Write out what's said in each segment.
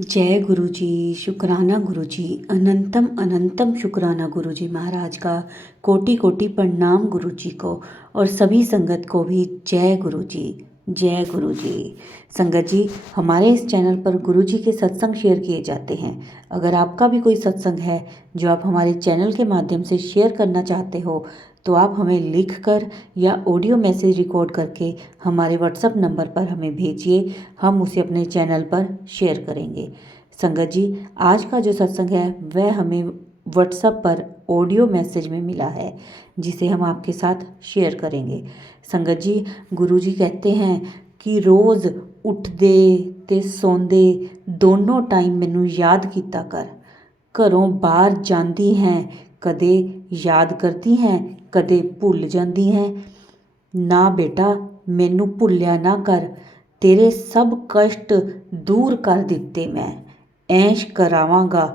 जय गुरु जी, शुक्राना गुरु जी, अनंतम अनंतम शुक्राना गुरु जी महाराज का। कोटि कोटि प्रणाम गुरु जी को और सभी संगत को भी जय गुरु जी। जय गुरु जी। संगत जी, हमारे इस चैनल पर गुरु जी के सत्संग शेयर किए जाते हैं। अगर आपका भी कोई सत्संग है जो आप हमारे चैनल के माध्यम से शेयर करना चाहते हो तो आप हमें लिख कर या ऑडियो मैसेज रिकॉर्ड करके हमारे व्हाट्सएप नंबर पर हमें भेजिए। हम उसे अपने चैनल पर शेयर करेंगे। संगत जी, आज का जो सत्संग है वह हमें व्हाट्सएप पर ऑडियो मैसेज में मिला है, जिसे हम आपके साथ शेयर करेंगे। संगत जी, गुरु जी कहते हैं कि रोज़ उठदे ते सौंदे दोनों टाइम मैनू याद किया कर। घरों बाहर जाती हैं कदे याद करती हैं, कदे भुल जाती हैं। ना बेटा, मैनू भुलिया ना कर, तेरे सब कष्ट दूर कर दिते मैं। ऐश करावांगा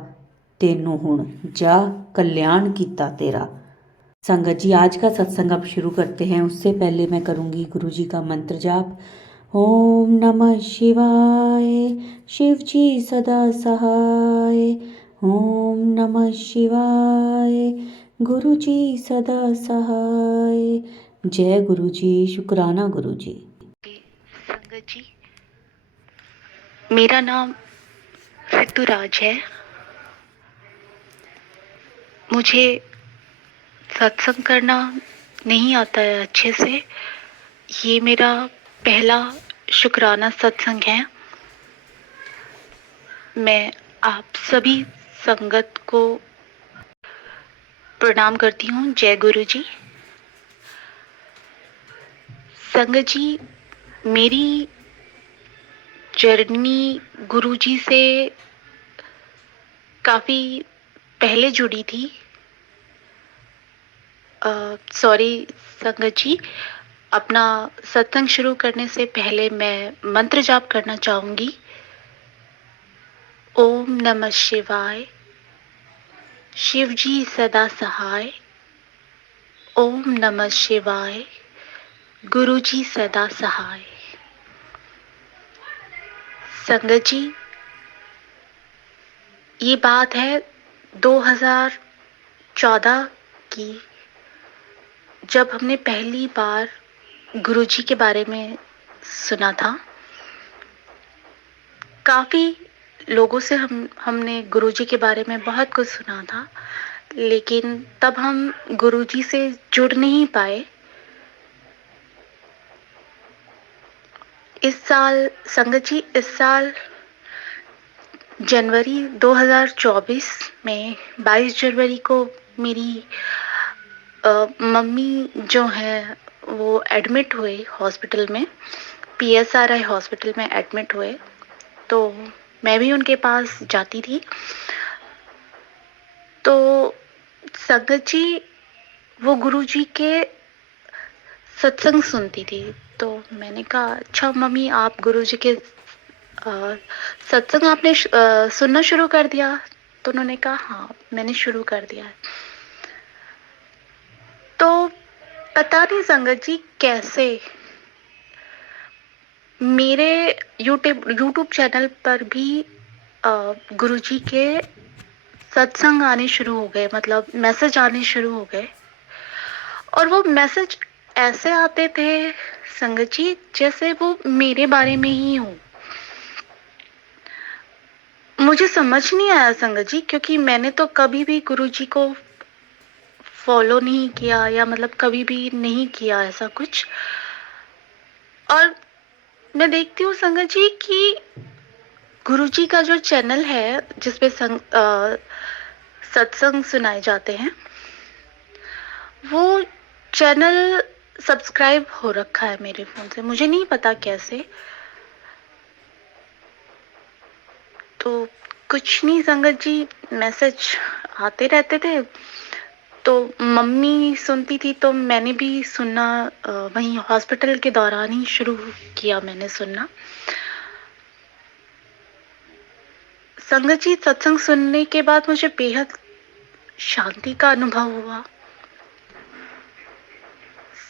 तेनू हुण, जा कल्याण कीता तेरा। संगत जी, आज का सत्संग अब शुरू करते हैं। उससे पहले मैं करूँगी गुरु जी का मंत्र जाप। ओम नमः शिवाय, शिव जी सदा सहाय। ओम नमः शिवाय, गुरु जी सदा सहाय। जय गुरु जी, शुक्राना गुरु जी। संगत जी, मेरा नाम ऋतुराज है। मुझे सत्संग करना नहीं आता है अच्छे से। ये मेरा पहला शुक्राना सत्संग है। मैं आप सभी संगत को प्रणाम करती हूँ। जय गुरु जी। संगत जी, मेरी जर्नी गुरु जी से काफ़ी पहले जुड़ी थी। सॉरी संगत जी, अपना सत्संग शुरू करने से पहले मैं मंत्र जाप करना चाहूंगी। ओम नमः शिवाय, शिव जी सदा सहाय। ओम नमः शिवाय, गुरु जी सदा सहाय। संगत जी, ये बात है 2014 की, जब हमने पहली बार गुरु जी के बारे में सुना था। काफ़ी लोगों से हमने गुरु जी के बारे में बहुत कुछ सुना था, लेकिन तब हम गुरु जी से जुड़ नहीं पाए। इस साल संगत जी, इस साल जनवरी 2024 में 22 जनवरी को मेरी मम्मी जो है वो एडमिट हुए हॉस्पिटल में, PSRI हॉस्पिटल में एडमिट हुए। तो मैं भी उनके पास जाती थी। तो संगत जी, वो गुरु जी के सत्संग सुनती थी। तो मैंने कहा, अच्छा मम्मी, आप गुरु जी के सत्संग आपने सुनना शुरू कर दिया? तो उन्होंने कहा, हाँ मैंने शुरू कर दिया है। तो पता नहीं संगत जी कैसे मेरे यूट्यूब चैनल पर भी गुरु जी के सत्संग आने शुरू हो गए, मतलब मैसेज आने शुरू हो गए। और वो मैसेज ऐसे आते थे संगत जी, जैसे वो मेरे बारे में ही हो। मुझे समझ नहीं आया संगत जी, क्योंकि मैंने तो कभी भी गुरु जी को फॉलो नहीं किया, या मतलब कभी भी नहीं किया ऐसा कुछ। और मैं देखती हूँ संगत जी कि गुरु जी का जो चैनल है जिसपे सत्संग सुनाए जाते हैं, वो चैनल सब्सक्राइब हो रखा है मेरे फ़ोन से। मुझे नहीं पता कैसे। तो कुछ नहीं संगत जी, मैसेज आते रहते थे। तो मम्मी सुनती थी तो मैंने भी सुनना वहीं हॉस्पिटल के दौरान ही शुरू किया मैंने सुनना। संगत जी, सत्संग सुनने के बाद मुझे बेहद शांति का अनुभव हुआ।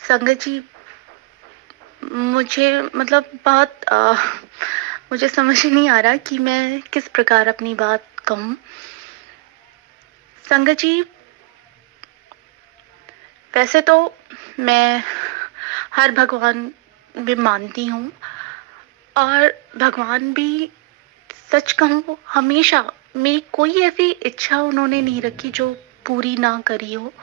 संगत जी, मुझे मतलब बहुत मुझे समझ ही नहीं आ रहा कि मैं किस प्रकार अपनी बात कहूँ। संगत जी, वैसे तो मैं हर भगवान में मानती हूँ और भगवान भी, सच कहूँ, हमेशा मेरी कोई ऐसी इच्छा उन्होंने नहीं रखी जो पूरी ना करी हो।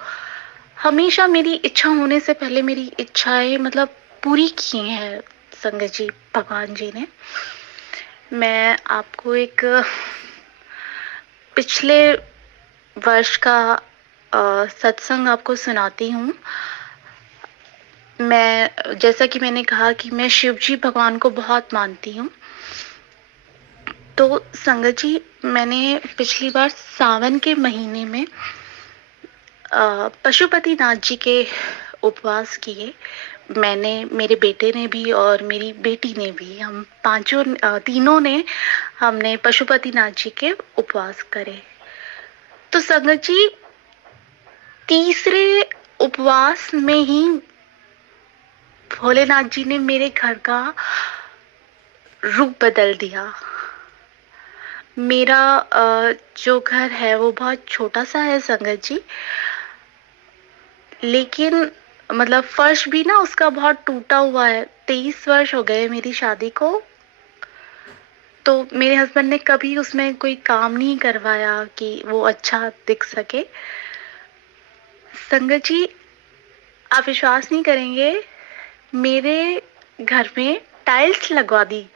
हमेशा मेरी इच्छा होने से पहले मेरी इच्छाएं मतलब पूरी की हैं संगत जी, भगवान जी ने। मैं आपको एक पिछले वर्ष का सत्संग आपको सुनाती हूँ। मैं, जैसा कि मैंने कहा कि मैं शिव जी भगवान को बहुत मानती हूँ। तो संगत जी, मैंने पिछली बार सावन के महीने में पशुपतिनाथ जी के उपवास किए। मैंने, मेरे बेटे ने भी और मेरी बेटी ने भी, हम पांचों तीनों ने, हमने पशुपतिनाथ जी के उपवास करे। तो संगत जी, तीसरे उपवास में ही भोलेनाथ जी ने मेरे घर का रूप बदल दिया। मेरा जो घर है वो बहुत छोटा सा है संगत जी, लेकिन मतलब फर्श भी ना उसका बहुत टूटा हुआ है। 23 वर्ष हो गए मेरी शादी को, तो मेरे हस्बैंड ने कभी उसमें कोई काम नहीं करवाया कि वो अच्छा दिख सके। संगत जी, आप विश्वास नहीं करेंगे, मेरे घर में टाइल्स लगवा दी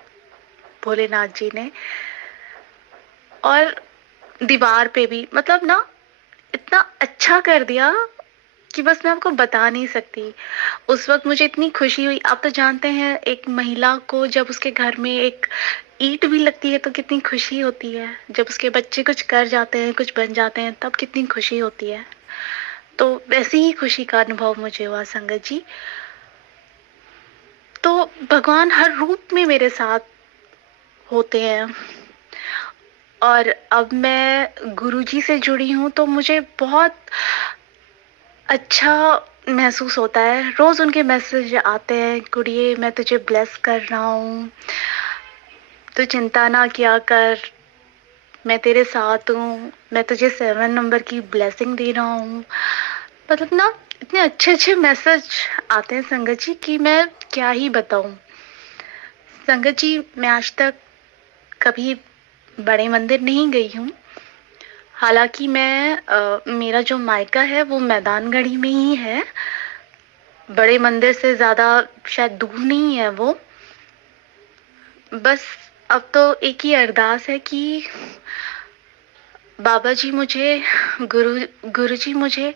भोलेनाथ जी ने, और दीवार पे भी, मतलब ना इतना अच्छा कर दिया कि बस मैं आपको बता नहीं सकती। उस वक्त मुझे इतनी खुशी हुई। आप तो जानते हैं एक महिला को जब उसके घर में एक ईंट भी लगती है तो कितनी खुशी होती है, जब उसके बच्चे कुछ कर जाते हैं, कुछ बन जाते हैं, तब कितनी खुशी होती है। तो वैसी ही खुशी का अनुभव मुझे हुआ संगत जी। तो भगवान हर रूप में मेरे साथ होते हैं, और अब मैं गुरुजी से जुड़ी हूँ तो मुझे बहुत अच्छा महसूस होता है। रोज उनके मैसेज आते हैं, गुड़िए मैं तुझे ब्लेस कर रहा हूँ, तू चिंता ना किया कर, मैं तेरे साथ हूँ, मैं तुझे 7 नंबर की ब्लेसिंग दे रहा हूँ। मतलब ना इतने अच्छे अच्छे मैसेज आते हैं संगत जी कि मैं क्या ही बताऊं। संगत जी, मैं आज तक कभी बड़े मंदिर नहीं गई हूँ। हालांकि मैं मेरा जो मायका है वो मैदानगढ़ी में ही है। बड़े मंदिर से ज्यादा शायद दूर नहीं है वो। बस अब तो एक ही अरदास है कि बाबा जी मुझे, गुरु जी मुझे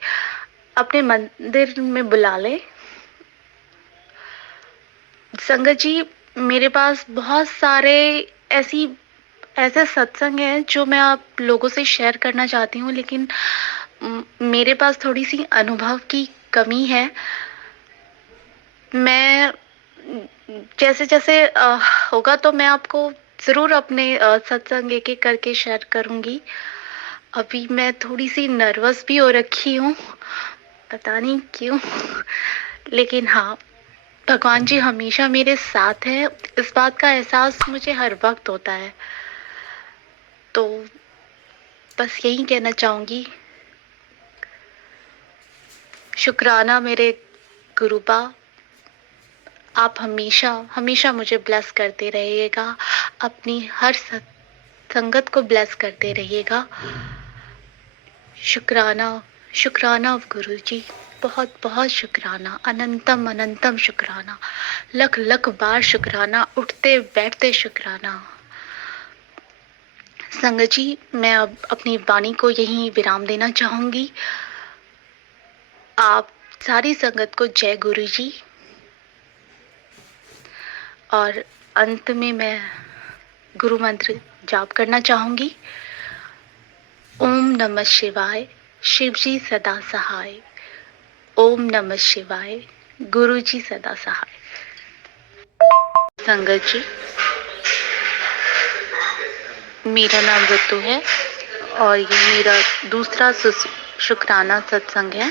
अपने मंदिर में बुला ले। संगत जी, मेरे पास बहुत सारे ऐसी ऐसे सत्संग हैं जो मैं आप लोगों से शेयर करना चाहती हूँ, लेकिन मेरे पास थोड़ी सी अनुभव की कमी है। मैं जैसे जैसे होगा तो मैं आपको जरूर अपने सत्संग एक एक करके शेयर करूंगी। अभी मैं थोड़ी सी नर्वस भी हो रखी हूँ, पता नहीं क्यों, लेकिन हाँ, भगवान जी हमेशा मेरे साथ हैं, इस बात का एहसास मुझे हर वक्त होता है। तो बस यही कहना चाहूंगी, शुक्राना मेरे गुरुबा, आप हमेशा हमेशा मुझे ब्लेस करते रहिएगा, अपनी हर संगत को ब्लेस करते रहिएगा। शुक्राना, शुक्राना गुरु जी, बहुत बहुत शुक्राना, अनंतम अनंतम शुक्राना, लख लख बार शुक्राना, उठते बैठते शुक्राना। संगत जी, मैं अब अपनी वाणी को यहीं विराम देना चाहूंगी। आप सारी संगत को जय गुरु जी। और अंत में मैं गुरु मंत्र जाप करना चाहूंगी। ओम नमः शिवाय, शिव जी सदा सहाय। ओम नमः शिवाय, गुरु जी सदा सहाय। संगत जी, मेरा नाम ऋतु है और ये मेरा दूसरा शुक्राना सत्संग है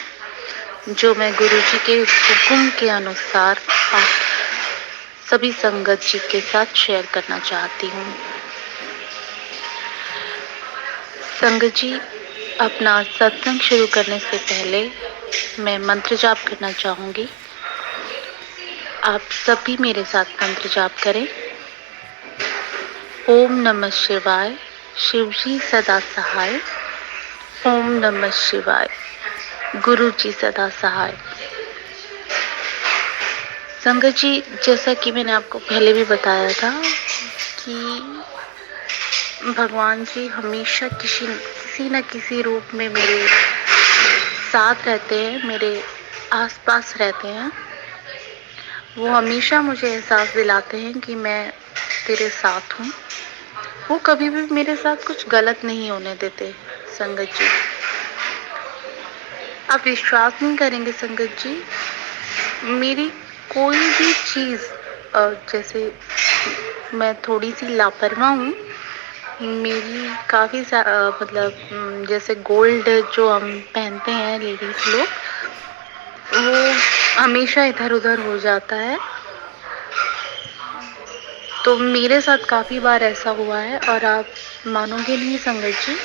जो मैं गुरु जी के हुक्म के अनुसार सभी संगत जी के साथ शेयर करना चाहती हूँ। संगत जी, अपना सत्संग शुरू करने से पहले मैं मंत्र जाप करना चाहूँगी। आप सभी मेरे साथ मंत्र जाप करें। ओम नमः शिवाय, शिव जी सदा सहाय। ओम नमः शिवाय, गुरु जी सदा सहाय। संगत जी, जैसा कि मैंने आपको पहले भी बताया था कि भगवान जी हमेशा किसी न किसी रूप में मेरे साथ रहते हैं, मेरे आसपास रहते हैं। वो हमेशा मुझे एहसास दिलाते हैं कि मैं तेरे साथ हूँ। वो कभी भी मेरे साथ कुछ गलत नहीं होने देते। संगत जी, आप विश्वास नहीं करेंगे संगत जी, मेरी कोई भी चीज़, जैसे मैं थोड़ी सी लापरवाह हूँ, मेरी काफ़ी मतलब जैसे गोल्ड जो हम पहनते हैं लेडीज लोग, वो हमेशा इधर उधर हो जाता है। तो मेरे साथ काफ़ी बार ऐसा हुआ है और आप मानोगे नहीं संगत जी,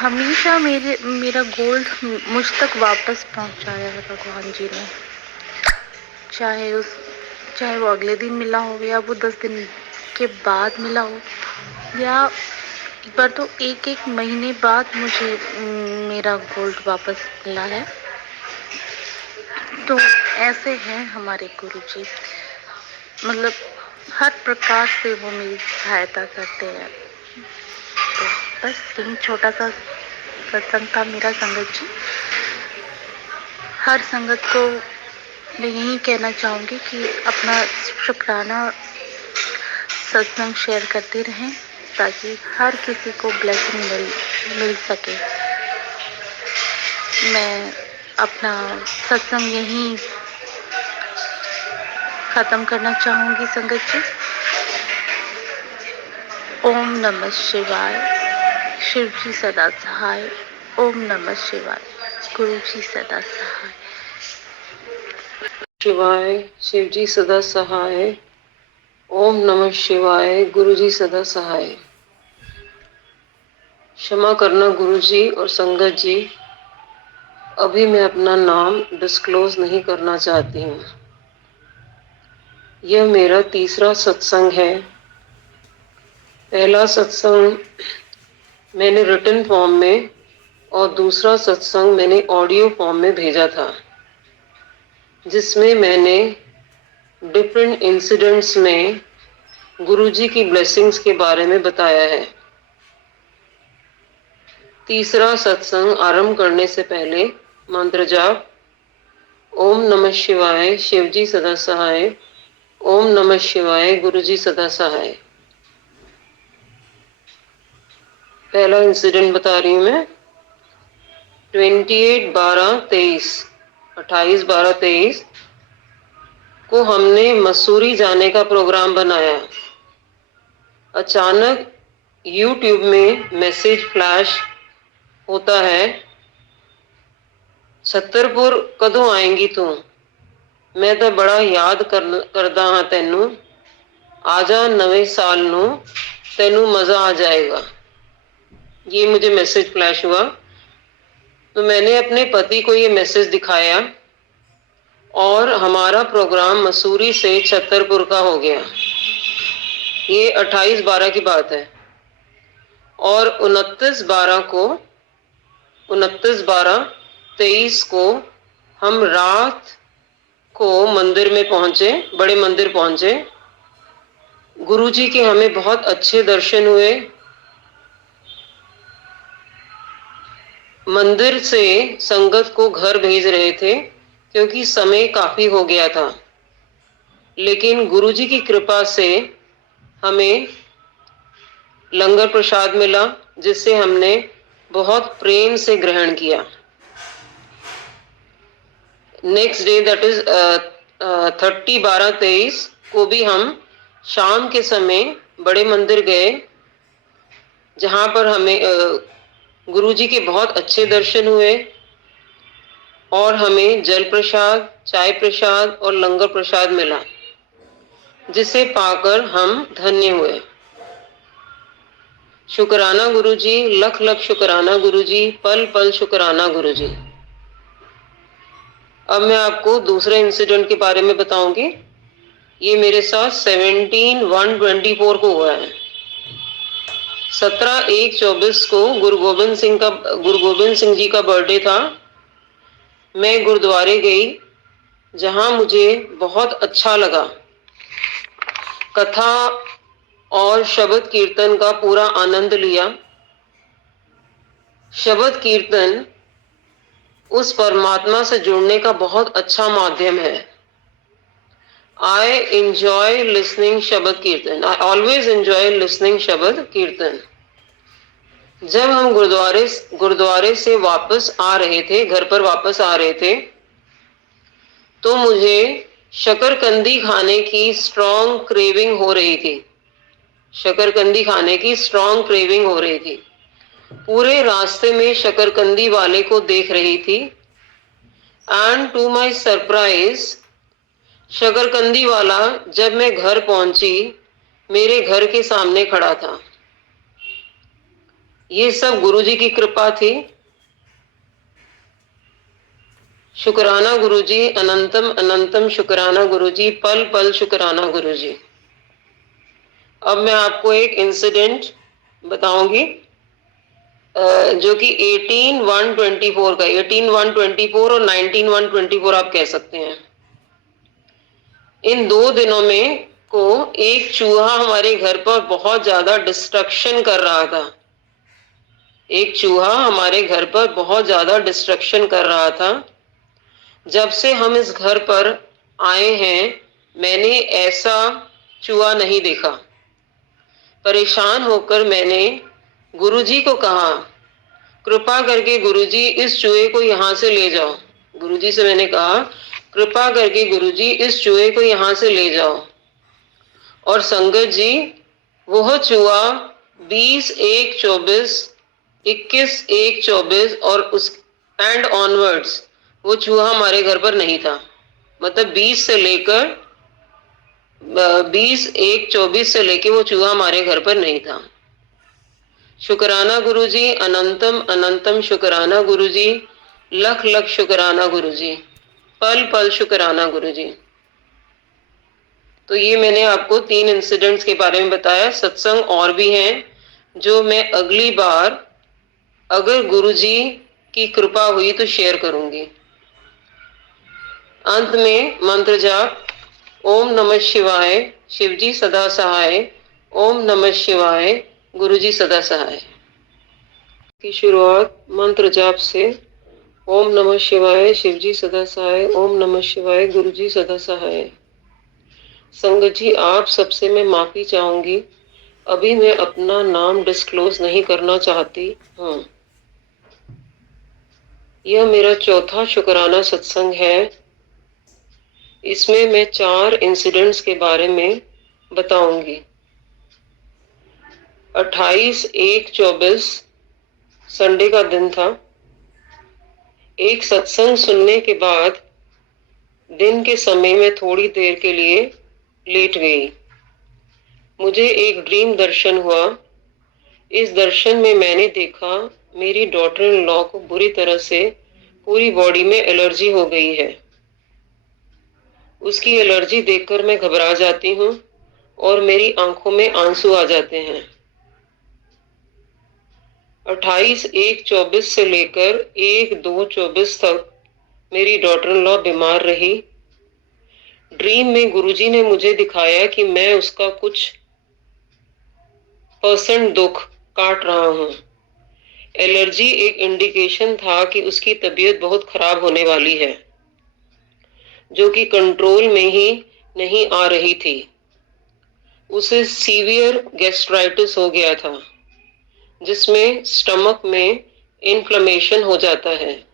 हमेशा मेरा गोल्ड मुझ तक वापस पहुंचाया है भगवान जी ने। चाहे वो अगले दिन मिला हो, या वो 10 दिन के बाद मिला हो, या एक बार तो एक महीने बाद मुझे मेरा गोल्ड वापस मिला है। तो ऐसे हैं हमारे गुरु जी, मतलब हर प्रकार से वो मेरी सहायता करते हैं। तो बस यही छोटा सा सत्संग था मेरा संगत जी। हर संगत को मैं यही कहना चाहूँगी कि अपना शुक्राना सत्संग शेयर करते रहें, ताकि हर किसी को ब्लेसिंग मिल सके। मैं अपना सत्संग यहीं ख़त्म करना चाहूँगी संगत जी। ओम नमः शिवाय, शिव जी सदा सहाय। ओम नमः शिवाय, गुरु जी सदा सहाय। शिवाय, शिव जी सदा सहाय। ओम नमः शिवाय, गुरु जी सदा सहाय। क्षमा करना गुरु जी और संगत जी, अभी मैं अपना नाम डिस्क्लोज नहीं करना चाहती हूँ। यह मेरा तीसरा सत्संग है। पहला सत्संग मैंने रिटन फॉर्म में और दूसरा सत्संग मैंने ऑडियो फॉर्म में भेजा था, जिसमें मैंने डिफरेंट इंसिडेंट्स में गुरुजी की ब्लेसिंग्स के बारे में बताया है। तीसरा सत्संग आरंभ करने से पहले मंत्र जाप। ओम नमः शिवाय, शिव जी सदा सहाय। ओम नमः शिवाय, गुरु जी सदा सहाय। पहला इंसिडेंट बता रही हूँ मैं। 28/12/23 को हमने मसूरी जाने का प्रोग्राम बनाया। अचानक यूट्यूब में मैसेज फ्लैश होता है, छतरपुर कदों आएंगी तू, मैं तो बड़ा याद करदा हाँ तैनू, आजा नवे साल नू, तैनू मजा आ जाएगा। ये मुझे मैसेज फ्लैश हुआ। तो मैंने अपने पति को ये मैसेज दिखाया और हमारा प्रोग्राम मसूरी से छतरपुर का हो गया। ये 28/12 की बात है। और 29/12/23 को हम रात को मंदिर में पहुंचे, बड़े मंदिर पहुंचे। गुरुजी के हमें बहुत अच्छे दर्शन हुए। मंदिर से संगत को घर भेज रहे थे क्योंकि समय काफी हो गया था, लेकिन गुरुजी की कृपा से हमें लंगर प्रसाद मिला, जिसे हमने बहुत प्रेम से ग्रहण किया। नेक्स्ट डे, दैट इज 30/12/23 को भी हम शाम के समय बड़े मंदिर गए, जहां पर हमें गुरुजी के बहुत अच्छे दर्शन हुए और हमें जल प्रसाद, चाय प्रसाद और लंगर प्रसाद मिला। जिसे पाकर हम धन्य हुए। शुक्राना गुरुजी, लख लख शुक्राना गुरुजी, पल पल शुक्राना गुरुजी। अब मैं आपको दूसरे इंसिडेंट के बारे में बताऊंगी। ये मेरे साथ 17/1/24 को हुआ है। 17/1/24 को गुरु गोबिंद सिंह जी का बर्थडे था। मैं गुरुद्वारे गई, जहां मुझे बहुत अच्छा लगा। कथा और शब्द कीर्तन का पूरा आनंद लिया। शब्द कीर्तन उस परमात्मा से जुड़ने का बहुत अच्छा माध्यम है। I enjoy listening शब्द कीर्तन। I always enjoy listening शब्द कीर्तन। जब हम गुरुद्वारे से वापस आ रहे थे, घर पर वापस आ रहे थे, तो मुझे शकरकंदी खाने की स्ट्रॉन्ग क्रेविंग हो रही थी। शकरकंदी खाने की स्ट्रॉन्ग क्रेविंग हो रही थी। पूरे रास्ते में शकरकंदी वाले को देख रही थी, एंड टू माई सरप्राइज शकरकंदी वाला जब मैं घर पहुंची, मेरे घर के सामने खड़ा था। ये सब गुरुजी की कृपा थी। शुक्राना गुरुजी, अनंतम अनंतम शुक्राना गुरुजी, पल पल शुक्राना गुरुजी। अब मैं आपको एक इंसिडेंट बताऊंगी, जो कि 18/1/24 का, 18/1/24 और 19/1/24 आप कह सकते हैं। इन 2 दिनों में को एक चूहा हमारे घर पर बहुत ज्यादा डिस्ट्रक्शन कर रहा था। एक चूहा हमारे घर पर बहुत ज्यादा डिस्ट्रक्शन कर रहा था। जब से हम इस घर पर आए हैं, मैंने ऐसा चूहा नहीं देखा। परेशान होकर मैंने गुरुजी को कहा, कृपा करके गुरुजी इस चूहे को यहाँ से ले जाओ। गुरुजी से मैंने कहा, कृपा करके गुरुजी इस चूहे को यहाँ से ले जाओ। और संगत जी, वह चूहा 20/1/24, 21/1/24 और उस एंड ऑनवर्ड्स वो चूहा हमारे घर पर नहीं था। मतलब 20/1/24 से लेके वो चूहा हमारे घर पर नहीं था। शुक्राना गुरुजी, अनंतम अनंतम शुक्राना गुरुजी, लख लख शुक्राना गुरुजी, पल पल शुक्राना गुरुजी। तो ये मैंने आपको 3 इंसिडेंट्स के बारे में बताया। सत्संग और भी हैं, जो मैं अगली बार अगर गुरुजी की कृपा हुई तो शेयर करूंगी। अंत में मंत्र जाप, ओम नमः शिवाय, शिवजी सदा सहाय। ओम नमः शिवाय, गुरुजी सदा सहाय। की शुरुआत मंत्र जाप से। ओम नमः शिवाय, शिवजी सदा सहाय। ओम नमः शिवाय, गुरुजी सदा सहाय। संगत जी, आप सबसे मैं माफी चाहूंगी। अभी मैं अपना नाम डिस्क्लोज नहीं करना चाहती हूँ। यह मेरा चौथा शुक्राना सत्संग है। इसमें मैं 4 इंसिडेंट्स के बारे में बताऊंगी। 28/1/24 संडे का दिन था। एक सत्संग सुनने के बाद दिन के समय में थोड़ी देर के लिए लेट गई। मुझे एक ड्रीम दर्शन हुआ। इस दर्शन में मैंने देखा मेरी डॉटर इन लॉ को बुरी तरह से पूरी बॉडी में एलर्जी हो गई है। उसकी एलर्जी देखकर मैं घबरा जाती हूँ और मेरी आंखों में आंसू आ जाते हैं। 28/1/24 से लेकर 1/2/24 तक मेरी डॉटर इन लॉ बीमार रही। ड्रीम में गुरुजी ने मुझे दिखाया कि मैं उसका कुछ % दुख काट रहा हूँ। एलर्जी एक इंडिकेशन था कि उसकी तबीयत बहुत खराब होने वाली है, जो कि कंट्रोल में ही नहीं आ रही थी। उसे सीवियर गैस्ट्राइटिस हो गया था, जिसमें स्टमक में इन्फ्लेमेशन हो जाता है।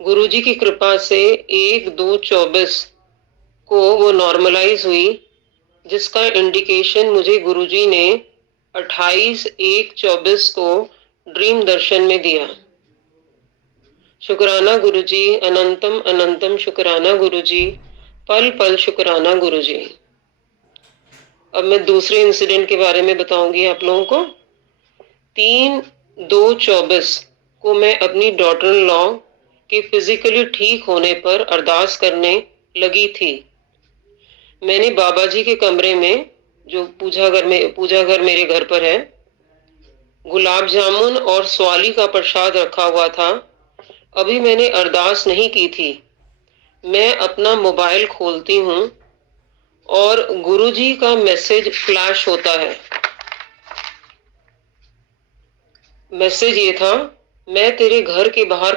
गुरुजी की कृपा से 1/2/24 को वो नॉर्मलाइज हुई, जिसका इंडिकेशन मुझे गुरुजी ने 28/1/24 को ड्रीम दर्शन में दिया। शुक्राना गुरुजी, अनंतम अनंतम शुक्राना गुरुजी, पल पल शुक्राना गुरुजी। अब मैं दूसरे इंसिडेंट के बारे में बताऊंगी आप लोगों को। 3/2/24 को मैं अपनी डॉटर इन लॉ के फिजिकली ठीक होने पर अरदास करने लगी थी। मैंने बाबा जी के कमरे में, जो पूजा घर मेरे घर पर है, गुलाब जामुन और स्वाली का प्रसाद रखा हुआ था। अभी मैंने अरदास नहीं की थी। मैं अपना मोबाइल खोलती हूँ और गुरुजी का मैसेज फ्लैश होता है। मैसेज ये था, मैं तेरे घर के बाहर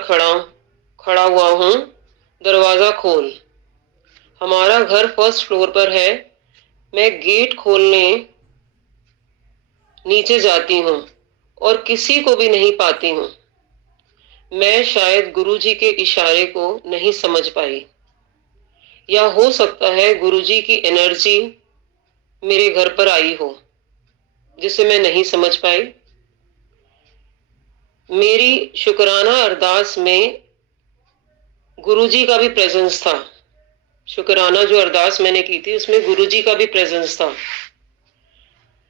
खड़ा हुआ हूँ, दरवाजा खोल। हमारा घर फर्स्ट फ्लोर पर है। मैं गेट खोलने नीचे जाती हूँ और किसी को भी नहीं पाती हूँ। मैं शायद गुरुजी के इशारे को नहीं समझ पाई, या हो सकता है गुरुजी की एनर्जी मेरे घर पर आई हो जिसे मैं नहीं समझ पाई। मेरी शुक्राना अरदास में गुरुजी का भी प्रेजेंस था। शुक्राना जो अरदास मैंने की थी उसमें गुरुजी का भी प्रेजेंस था।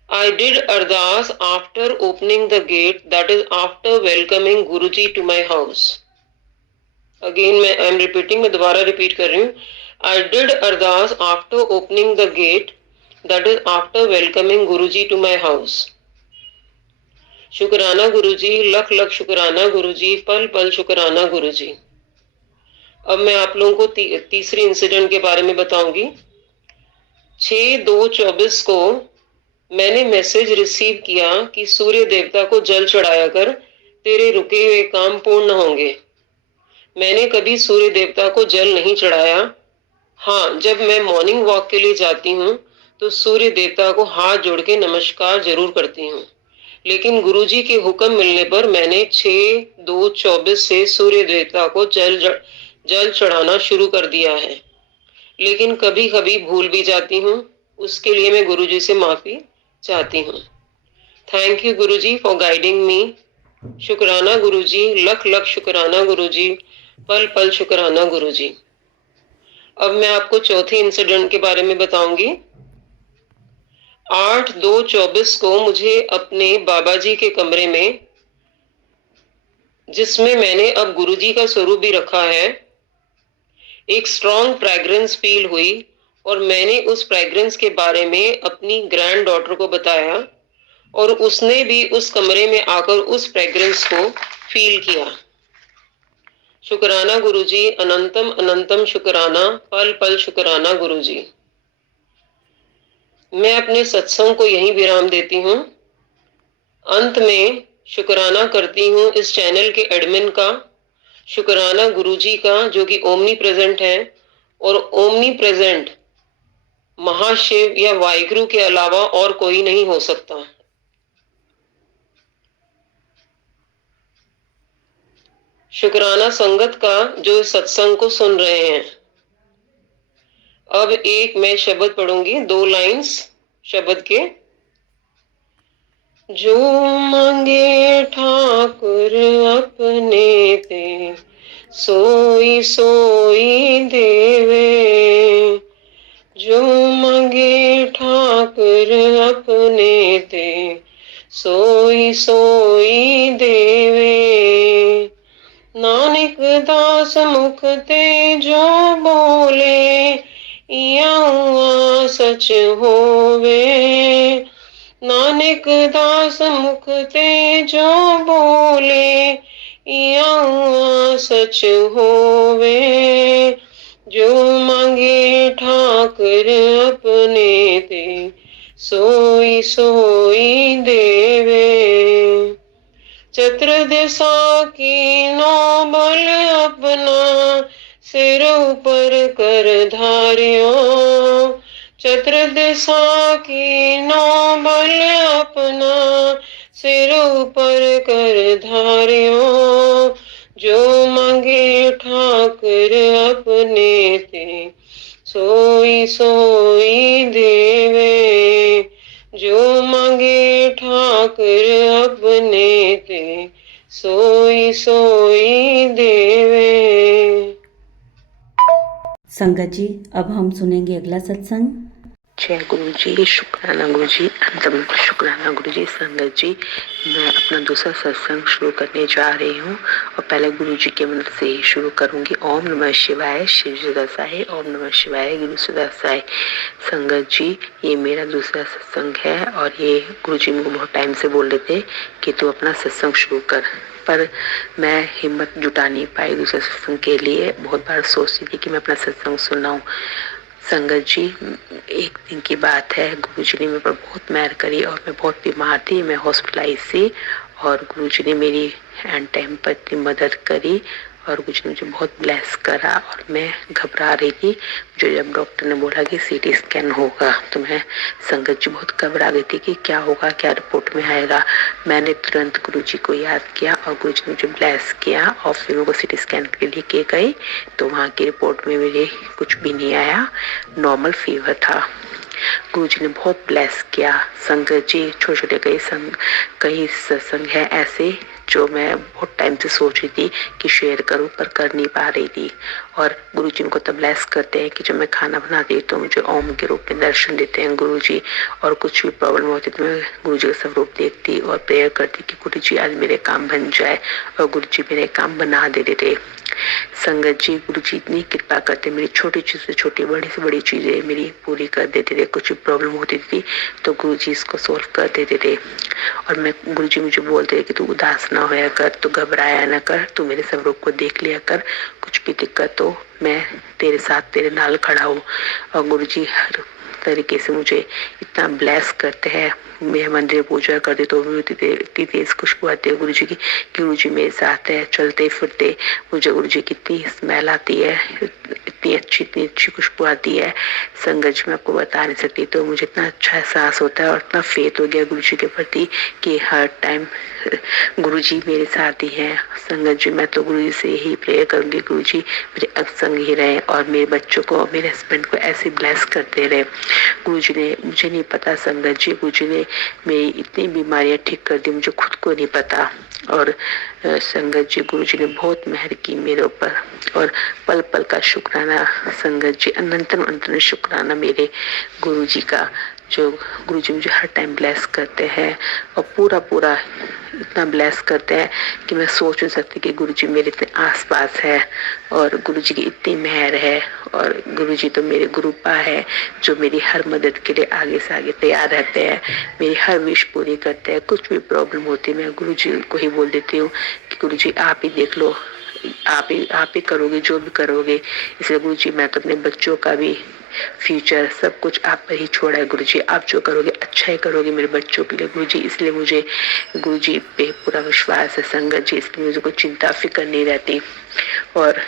I did ardas after opening the gate, that is after welcoming Guruji to my house. Again I am repeating, मैं दोबारा रिपीट कर रही हूँ। I did ardas after opening the gate, that is after welcoming Guruji to my house. शुक्राना गुरुजी, लख लख शुक्राना गुरुजी, पल पल शुक्राना गुरुजी। अब मैं आप लोगों को तीसरी इंसिडेंट के बारे में बताऊंगी। 6/2/24 को मैंने मैसेज रिसीव किया कि सूर्य देवता को जल चढ़ाया कर, तेरे रुके हुए काम पूर्ण होंगे। मैंने कभी सूर्य देवता को जल नहीं चढ़ाया। हाँ, जब मैं मॉर्निंग वॉक के लिए जाती हूँ तो सूर्य देवता को हाथ जोड़ के नमस्कार जरूर करती हूँ। लेकिन गुरुजी के हुक्म मिलने पर मैंने 6/2/24 से सूर्य देवता को जल चढ़ाना शुरू कर दिया है। लेकिन कभी कभी भूल भी जाती हूँ, उसके लिए मैं गुरुजी से माफी चाहती हूँ। Thank you Guruji for guiding मी। शुक्राना गुरुजी, लख लख शुक्राना गुरुजी, पल पल शुक्राना गुरुजी। अब मैं आपको चौथी इंसिडेंट के बारे में बताऊंगी। 8/2/24 को मुझे अपने बाबा जी के कमरे में, जिसमें मैंने अब गुरुजी का स्वरूप भी रखा है, एक स्ट्रॉन्ग फ्रैग्रेंस फील हुई और मैंने उस फ्रैग्रेंस के बारे में अपनी ग्रैंड डॉटर को बताया और उसने भी उस कमरे में आकर उस फ्रैग्रेंस को फील किया। शुक्राना गुरुजी, अनंतम अनंतम शुक्राना, पल पल शुक्राना गुरुजी। मैं अपने सत्संग को यहीं विराम देती हूँ। अंत में शुक्राना करती हूँ इस चैनल के एडमिन का, शुक्राना गुरुजी का जो कि ओमनी प्रेजेंट है, और ओमनी प्रेजेंट महाशिव या वाहिगुरु के अलावा और कोई नहीं हो सकता। शुक्राना संगत का जो इस सत्संग को सुन रहे हैं। अब एक मैं शब्द पढ़ूंगी, 2 लाइंस शब्द के। जो मांगे ठाकुर अपने ते, सोई सोई देवे। जो मांगे ठाकुर अपने ते, सोई सोई देवे। नानक दास मुख ते जो बोले, इया हुआ सच होवे। नानक दास मुख ते जो बोले, इया हुआ सच होवे। जो मांगे ठाकुर अपने ते, सोई सोई देवे। चत्र दिशा की नौ बल अपना, सिर ऊपर कर धारियो। चत्र दिशा की नौ बल अपना, सिर ऊपर कर धारियो। जो मांगे ठाकुर अपने ते, सोई सोई देवे। जो मांगे ठाकुर अपने ते, सोई सोई देवे। संगत जी, अब हम सुनेंगे अगला सत्संग। जय गुरु जी, शुक्राना गुरु जी, अंतम शुक्राना गुरु जी। संगत जी, मैं अपना दूसरा सत्संग शुरू करने जा रही हूँ और पहले गुरु जी के मंत्र से ही शुरू करूंगी। ओम नमः शिवाय, शिव जी दासाय। ओम नमः शिवाय, गुरु जी दासाय। संगत जी, ये मेरा दूसरा सत्संग है और ये गुरु जी मुझे बहुत टाइम से बोल रहे थे कि तू अपना सत्संग शुरू कर, पर मैं हिम्मत जुटा नहीं पाई दूसरे सत्संग के लिए। बहुत बार सोचती थी कि मैं अपना सत्संग सुनाऊं। संगत जी, एक दिन की बात है, गुरुजी ने मेरे पर बहुत मेहर करी और मैं बहुत बीमार थी, मैं हॉस्पिटलाइज थी और गुरुजी ने मेरी एंड टाइम पर इतनी मदद करी और गुरुजी ने मुझे बहुत ब्लेस करा और मैं घबरा रही थी। मुझे जब डॉक्टर ने बोला कि सीटी स्कैन होगा तो मैं संगत जी बहुत घबरा गई थी कि क्या होगा, क्या रिपोर्ट में आएगा। मैंने तुरंत गुरुजी को याद किया और गुरुजी ने मुझे ब्लेस किया और फिर वो सीटी स्कैन के लिए के गई तो वहाँ की रिपोर्ट में मेरे कुछ भी नहीं आया, नॉर्मल फीवर था। गुरुजी ने बहुत ब्लेस किया। संगत जी, छोटे छोटे कई सत्संग है ऐसे जो मैं बहुत टाइम से सोच रही थी कि शेयर करूं पर कर नहीं पा रही थी। और गुरुजी को तब ब्लेस करते हैं कि जब मैं खाना बनाती हूँ तो मुझे ओम के रूप में दर्शन देते हैं गुरुजी। और कुछ भी प्रॉब्लम होती तो मैं गुरुजी का स्वरूप देखती और प्रेयर करती कि गुरुजी आज मेरे काम बन जाए और गुरुजी मेरे काम बना देते थे। संगत जी, गुरुजी इतनी कृपा करते, मेरी छोटी चीज से छोटी, बड़ी से बड़ी चीजें मेरी पूरी कर देते थे। कुछ भी प्रॉब्लम होती थी तो गुरुजी इसको सोल्व कर देते थे और मैं गुरुजी मुझे बोलते थे कि तू उदास ना होया कर, तू घबराया ना कर, तू मेरे स्वरूप को देख लिया कर, कुछ भी दिक्कत हो मैं तेरे साथ तेरे नाल खड़ा हूँ। और गुरुजी हर तरीके से मुझे इतना ब्लेस करते हैं। मैं मंदिर पूजा करती तो भी इतनी तेज खुशबू आती है गुरु जी की, गुरु जी मेरे साथ है। चलते फिरते मुझे गुरु जी की इतनी स्मेल आती है, इतनी अच्छी खुशबू आती है, संगत जी मैं आपको बता नहीं सकती। तो मुझे इतना अच्छा एहसास होता है और इतना फेथ हो गया गुरु जी के प्रति कि हर टाइम गुरु जी मेरे साथ ही हैं। संगत जी, मैं तो गुरु जी से ही प्रेयर करूंगी, गुरु जी मेरे संग ही रहे और मेरे बच्चों को और मेरे हस्बैंड को ऐसे ब्लेस करते रहे। गुरु जी ने, मुझे नहीं पता संगत जी, गुरु जी ने मेरी इतनी बीमारियां ठीक कर दी, मुझे खुद को नहीं पता। और संगत जी, गुरु जी ने बहुत मेहर की मेरे ऊपर और पल पल का शुक्राना संगत जी, अनंतन अनंतन शुक्राना मेरे गुरु जी का, जो गुरु जी मुझे हर टाइम ब्लेस करते हैं और पूरा इतना ब्लेस करते हैं कि मैं सोच नहीं सकती कि गुरु जी मेरे इतने आस पास है और गुरु जी की इतनी मेहर है। और गुरु जी तो मेरे गुरुपा है जो मेरी हर मदद के लिए आगे से आगे तैयार रहते हैं, मेरी हर विश पूरी करते हैं। कुछ भी प्रॉब्लम होती है मैं गुरु जी को ही बोल देती हूँ कि गुरु जी आप ही देख लो, आप ही करोगे जो भी करोगे। इसलिए गुरु जी मैं तो अपने बच्चों का भी फ्यूचर सब कुछ आप पर ही छोड़ा है गुरु जी, आप जो करोगे अच्छा ही करोगे मेरे बच्चों के लिए गुरु जी। इसलिए मुझे गुरु जी पे पूरा विश्वास है संगत जी, इसलिए मुझे कोई चिंता फिक्र नहीं रहती। और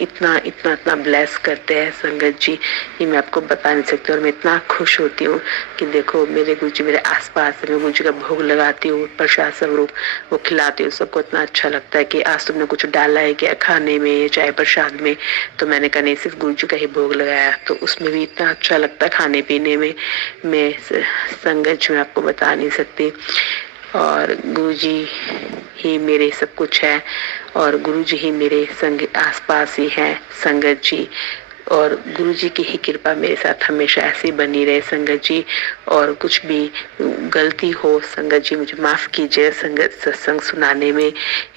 इतना ब्लेस करते हैं संगत जी, ये मैं आपको बता नहीं सकती। और मैं इतना खुश होती हूँ कि देखो मेरे गुरु जी मेरे आसपास है, मैं गुरु जी का भोग लगाती हूँ, प्रसाद स्वरूप वो खिलाती हूँ, सबको इतना अच्छा लगता है कि आज तुमने कुछ डाला है क्या खाने में चाहे प्रसाद में। तो मैंने कहा नहीं, सिर्फ गुरु जी का ही भोग लगाया, तो उसमें भी इतना अच्छा लगता है खाने पीने में। मैं संगत जी मैं आपको बता नहीं सकती। और गुरुजी ही मेरे सब कुछ है और गुरुजी ही मेरे संग आसपास ही हैं संगत जी। और गुरु जी की ही कृपा मेरे साथ हमेशा ऐसी बनी रहे संगत जी। और कुछ भी गलती हो संगत जी मुझे माफ कीजिए। संगत सत्संग सुनाने में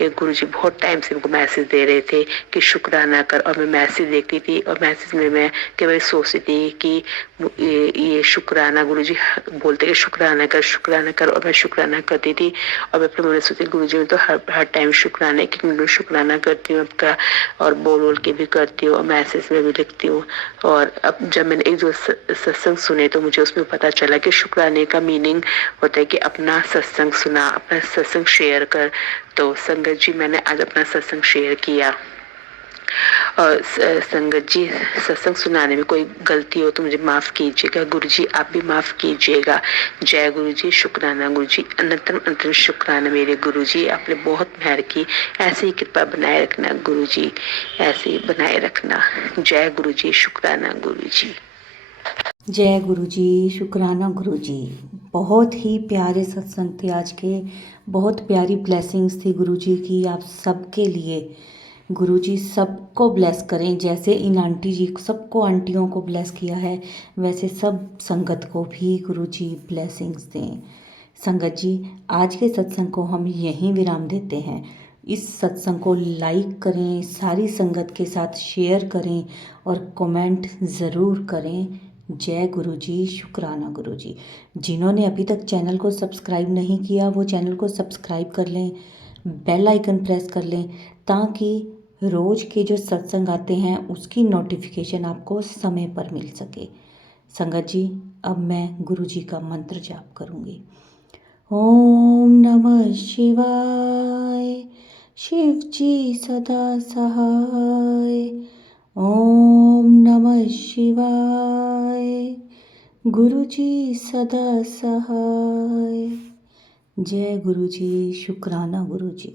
ये गुरु जी बहुत टाइम से हमको मैसेज दे रहे थे कि शुक्राना कर, और मैं मैसेज देखती थी और मैसेज में मैं केवल सोचती थी कि ये शुक्राना, गुरु जी बोलते कि शुक्राना कर, और मैं शुक्राना करती थी। और मैं अपने मन सोचती गुरु जी में तो हर टाइम शुक्राना, क्योंकि शुक्राना करती हूँ आपका और बोल के भी करती हूँ और मैसेज में भी लिखती हूँ। और अब जब मैंने एक दो सत्संग सुने तो मुझे उसमें पता चला कि शुक्राने का मीनिंग होता है कि अपना सत्संग सुना, अपना सत्संग शेयर कर। तो संगत जी मैंने आज अपना सत्संग शेयर किया। और संगत जी सत्संग सुनाने में कोई गलती हो तो मुझे माफ कीजिएगा गुरु जी, आप भी माफ कीजिएगा। जय गुरु जी, शुक्राना गुरु जी, अनंतम अनंतम शुक्राना मेरे गुरु जी, आपने बहुत मेहर की। ऐसे ही कृपा बनाए रखना गुरु जी, ऐसे ही बनाए रखना। जय गुरु जी, शुक्राना गुरु जी। जय गुरु जी, शुक्राना गुरु जी। बहुत ही प्यारे सत्संग थे आज के, बहुत प्यारी ब्लेसिंग्स थी गुरु जी की आप सबके लिए। गुरुजी सबको ब्लेस करें, जैसे इन आंटी जी सबको आंटियों को ब्लेस किया है वैसे सब संगत को भी गुरुजी ब्लेसिंग्स दें। संगत जी, आज के सत्संग को हम यहीं विराम देते हैं। इस सत्संग को लाइक करें, सारी संगत के साथ शेयर करें और कमेंट ज़रूर करें। जय गुरु जी, शुक्राना गुरु जी। जिन्होंने अभी तक चैनल को सब्सक्राइब नहीं किया वो चैनल को सब्सक्राइब कर लें, बेल आइकन प्रेस कर लें ताकि रोज़ के जो सत्संग आते हैं उसकी नोटिफिकेशन आपको समय पर मिल सके। संगत जी, अब मैं गुरु जी का मंत्र जाप करूँगी। ओम नमः शिवाय, शिव जी सदा सहाय। ओम नमः शिवाय, गुरु जी सदा सहाय। जय गुरु जी, शुक्राना गुरु जी।